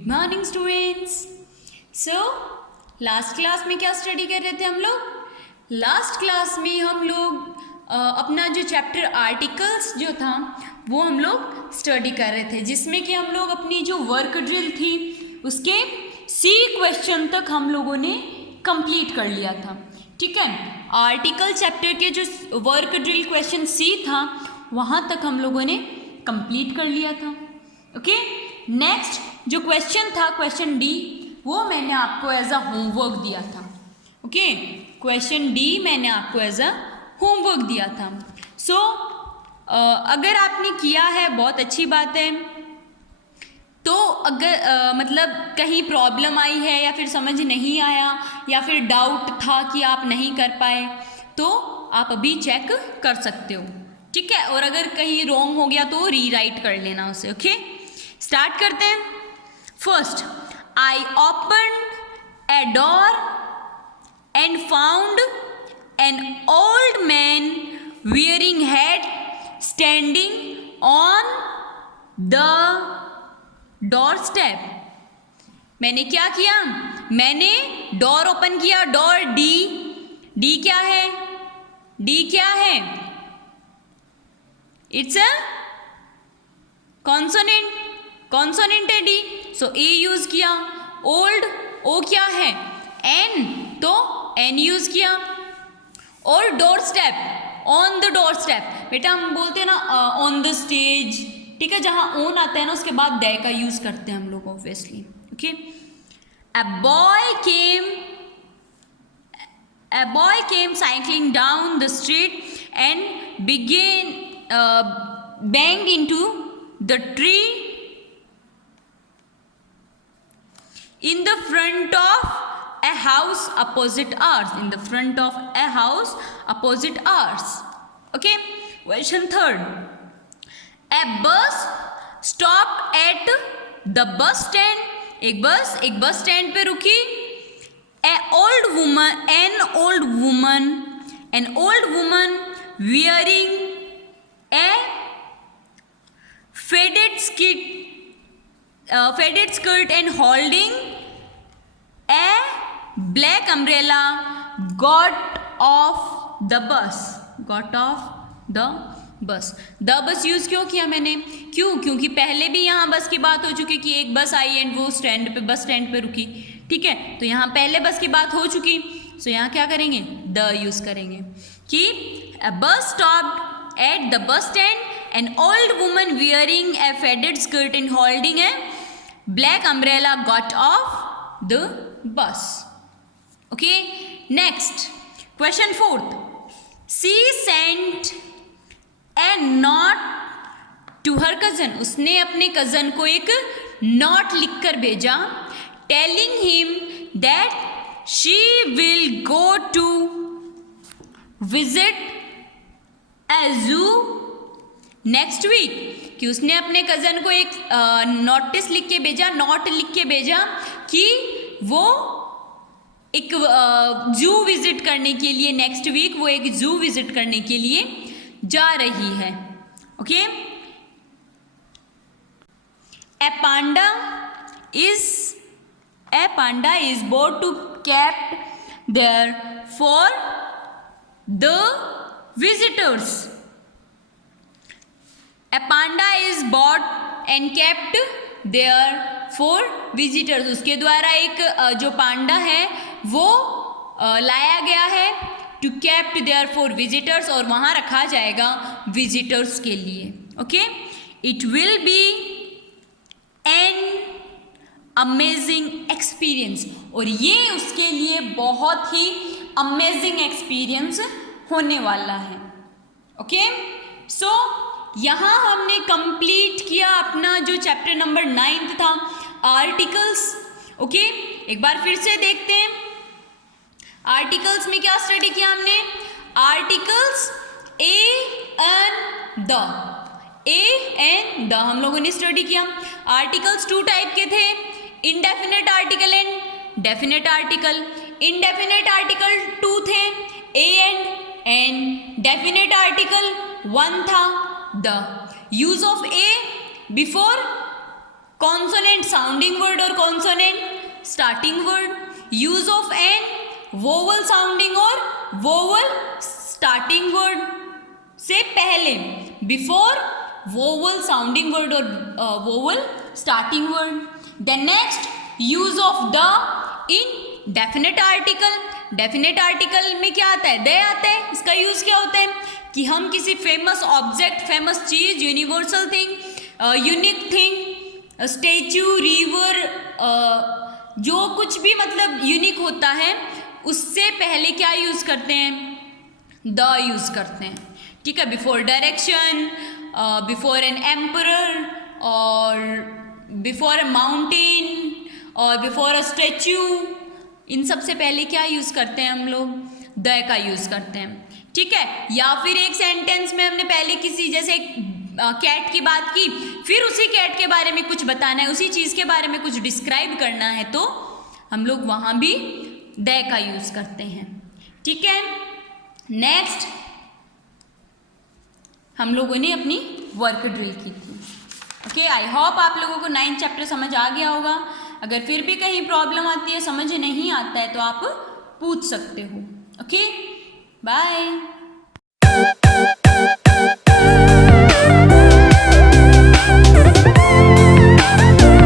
Good morning students. So last class में क्या study कर रहे थे हम लोग? लास्ट क्लास में हम लोग अपना जो चैप्टर आर्टिकल्स जो था वो हम लोग स्टडी कर रहे थे, जिसमें कि हम लोग अपनी जो वर्क ड्रिल थी उसके सी क्वेश्चन तक हम लोगों ने कंप्लीट कर लिया था। ठीक है, आर्टिकल चैप्टर के जो वर्क ड्रिल क्वेश्चन सी था वहाँ तक हम लोगों ने कंप्लीट कर लिया था। ओके, नेक्स्ट जो क्वेश्चन था क्वेश्चन डी, वो मैंने आपको एज अ होमवर्क दिया था। ओके, क्वेश्चन डी मैंने आपको एज अ होमवर्क दिया था। सो अगर आपने किया है बहुत अच्छी बात है। तो अगर मतलब कहीं प्रॉब्लम आई है या फिर समझ नहीं आया या फिर डाउट था कि आप नहीं कर पाए तो आप अभी चेक कर सकते हो। ठीक है, और अगर कहीं रॉन्ग हो गया तो रीराइट कर लेना उसे। ओके, स्टार्ट करते हैं। First, I open a door and found an old man wearing hat standing on the doorstep। मैंने क्या किया? मैंने डोर ओपन किया। डोर डी, डी क्या है? डी क्या है? इट्स अ कॉन्सोनेंट, कॉन्सोनेंट है डी। सो ए यूज किया। ओल्ड, ओ क्या है? एन, तो एन यूज किया। और door step, on the door step. बेटा हम बोलते हैं ना ऑन द स्टेज, ठीक है, जहाँ ऑन आता है ना उसके बाद दे का यूज करते हैं हम लोग obviously. Okay, a boy came cycling down the street and began banged into the tree in the front of a house opposite ours, in the front of a house opposite ours। okay, question third, a bus stopped at the bus stand। एक bus stand पे रुकी। an old woman wearing a faded skirt and holding a black umbrella got off the bus। The bus use क्यों किया मैंने? क्योंकि पहले भी यहाँ बस की बात हो चुकी कि एक बस आई एंड वो बस स्टैंड पे रुकी। ठीक है, तो यहाँ पहले बस की बात हो चुकी, सो यहाँ क्या करेंगे? द यूज करेंगे कि a bus stopped at the bus stand, an old woman wearing a faded skirt and holding a black umbrella got off the bus। okay, next question fourth, she sent a note to her cousin। उसने अपने cousin को एक note लिखकर भेजा, telling him that she will go to visit a zoo next week। कि उसने अपने cousin को एक नोट लिख के भेजा कि वो एक जू विजिट करने के लिए नेक्स्ट वीक वो एक जू विजिट करने के लिए जा रही है। Okay, a panda is bought to kept there for the visitors। a panda is bought and kept there for visitors। उसके द्वारा एक जो पांडा है वो लाया गया है to kept there for visitors, और वहाँ रखा जाएगा विजिटर्स के लिए। Okay, it will be an amazing experience, और ये उसके लिए बहुत ही अमेजिंग एक्सपीरियंस होने वाला है। ओके, सो यहाँ हमने कंप्लीट किया अपना जो चैप्टर नंबर 9 था आर्टिकल्स। ओके, एक बार फिर से देखते हैं आर्टिकल्स में क्या स्टडी किया हमने। आर्टिकल्स ए एंड द हम लोगों ने स्टडी किया। आर्टिकल्स 2 टाइप के थे, indefinite article and definite article. Indefinite article 2 थे, ए एंड डेफिनेट आर्टिकल 1 था the. Use of a before consonant sounding word और consonant starting word, use of an vowel sounding और वोवल स्टार्टिंग वर्ड से पहले, before vowel sounding word और vowel starting word. Then next use of the in definite article. Definite article में क्या आता है, दे आता है। इसका यूज क्या होता है कि हम किसी फेमस ऑब्जेक्ट, फेमस चीज, universal thing, unique thing, statue, river, जो कुछ भी मतलब यूनिक होता है, उससे पहले क्या यूज करते हैं, द यूज करते हैं। ठीक है, before direction, before N emperor, और बिफोर अ माउंटेन, और बिफोर अ स्टेच्यू, इन सब से पहले क्या यूज करते हैं हम लोग, द का यूज करते हैं। ठीक है, या फिर एक सेंटेंस में हमने पहले किसी जैसे कैट की बात की, फिर उसी कैट के बारे में कुछ बताना है, उसी चीज के बारे में कुछ डिस्क्राइब करना है, तो हम लोग वहां भी द का यूज करते हैं। ठीक है, नेक्स्ट हम लोगों ने अपनी वर्क ड्रिल की थी। ओके, आई होप आप लोगों को 9th चैप्टर समझ आ गया होगा। अगर फिर भी कहीं प्रॉब्लम आती है, समझ नहीं आता है, तो आप पूछ सकते हो। Okay, bye.